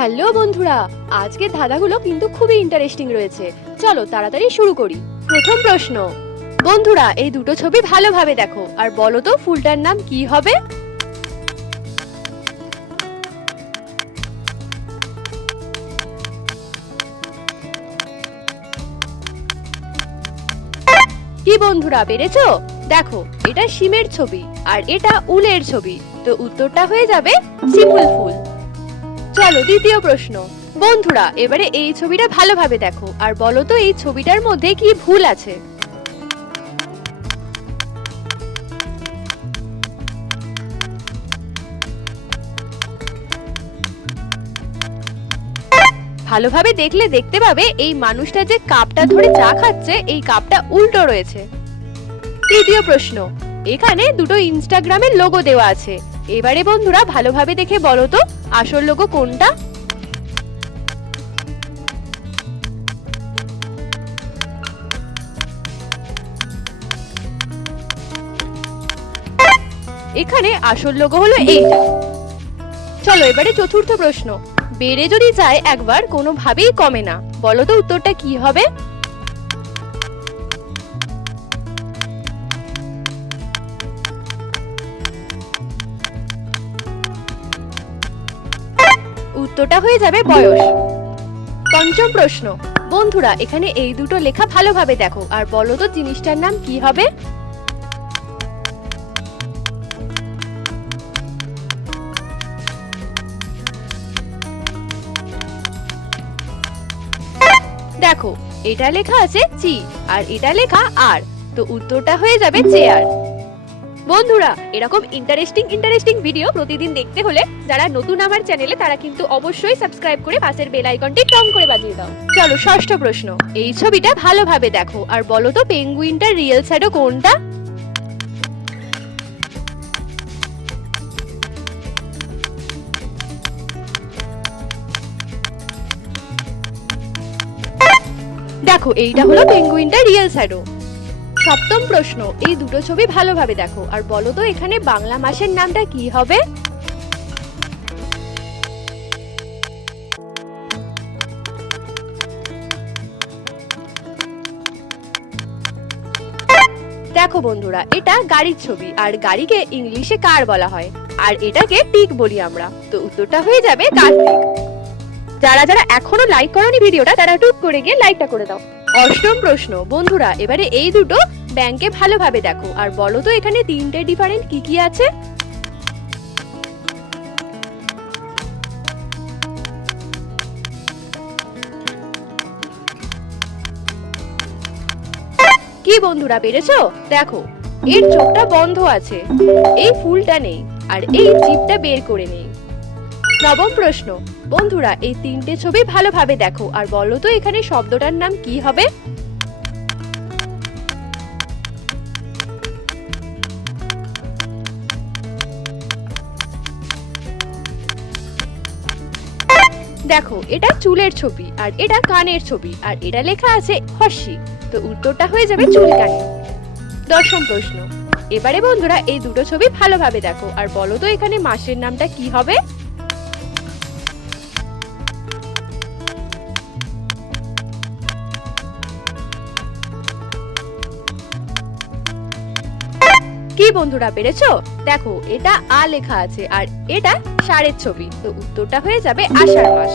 Hello বন্ধুরা, আজকের ধাঁধাগুলো কিন্তু খুবই ইন্টারেস্টিং রয়েছে। চলো তাড়াতাড়ি শুরু করি। প্রথম প্রশ্ন, বন্ধুরা এই দুটো ছবি ভালোভাবে দেখো আর বলো তো ফুলটার নাম কি হবে? কি বন্ধুরা পেরেছো? দেখো, এটা শিমের ছবি আর এটা উলের ছবি, তো উত্তরটা হয়ে যাবে শিমুল ফুল। চলো দ্বিতীয় প্রশ্ন, বন্ধুরা এবারে এই ছবিটা ভালোভাবে দেখো আর বলো তো এই ছবিটার মধ্যে কি ভুল আছে? ভালোভাবে দেখলে দেখতে পাবে এই মানুষটা যে কাপটা ধরে চা খাচ্ছে, এই কাপটা উল্টো রয়েছে। তৃতীয় প্রশ্ন, এখানে দুটো ইনস্টাগ্রামের লোগো দেওয়া আছে। এবারে বন্ধুরা ভালোভাবে দেখে বলো তো আসল লোগো কোনটা? এখানে আসল লোগো হলো এইটা। চলো এবারে চতুর্থ প্রশ্ন, বেড়ে যদি যায় একবার কোনোভাবেই কমে না, বলো তো উত্তরটা কি হবে? উত্তরটা হয়ে যাবে বয়স। পঞ্চম প্রশ্ন, বন্ধুরা এখানে এই দুটো লেখা ভালোভাবে দেখো আর বলো তো জিনিসটার নাম কি হবে? দেখো, এটা লেখা আছে চি আর এটা লেখা আর, তো উত্তরটা হয়ে যাবে চেয়ার। বন্ধুরা এরকম ইন্টারেস্টিং ভিডিও প্রতিদিন দেখতে হলে যারা নতুন আমার চ্যানেলে তারা কিন্তু অবশ্যই সাবস্ক্রাইব করে পাশের বেল আইকনটি টং করে বাজিয়ে দাও। চলো ষষ্ঠ প্রশ্ন, এই ছবিটা ভালোভাবে দেখো আর বলো তো পেঙ্গুইনটার রিয়েল শ্যাডো কোনটা? দেখো, এইটা হলো পেঙ্গুইনটার রিয়েল শ্যাডো। সপ্তম প্রশ্ন, এই দুটো ছবি ভালোভাবে দেখো আর বলো তো এখানে বাংলা মাসের নামটা কি হবে? দেখো বন্ধুরা, এটা গাড়ির ছবি আর গাড়িকে ইংলিশে কার বলা হয় আর এটাকে পিক বলি আমরা, তো উত্তরটা হয়ে যাবে কার্তিক। যারা যারা এখনো লাইক করোনি ভিডিওটা তারা টুক করে গিয়ে লাইকটা করে দাও। অষ্টম প্রশ্ন, বন্ধুরা এবারে এই দুটো ব্যাংকে ভালোভাবে দেখো আর বলো তো এখানে তিনটে ডিফারেন্ট কি কি আছে? কি বন্ধুরা পেরেছো? দেখো, এর চোখটা বন্ধ আছে, এই ফুলটা নেই আর এই জিভটা বের করে নেই। নবম প্রশ্ন, বন্ধুরা এই তিনটে ছবি ভালোভাবে দেখো আর বলো তো এখানে শব্দটার নাম কি হবে? দেখো, এটা চুলের ছবি আর এটা কানের ছবি আর এটা লেখা আছে হর্ষি, তো উত্তরটা হয়ে যাবে চুলকানি। দশম প্রশ্ন, এবারে বন্ধুরা এই দুটো ছবি ভালোভাবে দেখো আর বলো তো এখানে মাসের নামটা কি হবে? কি বন্ধুরা পেরেছো? দেখো, এটা আ লেখা আছে আর এটা ষাঁড়ের ছবি, তো উত্তরটা হয়ে যাবে আষাঢ় মাস।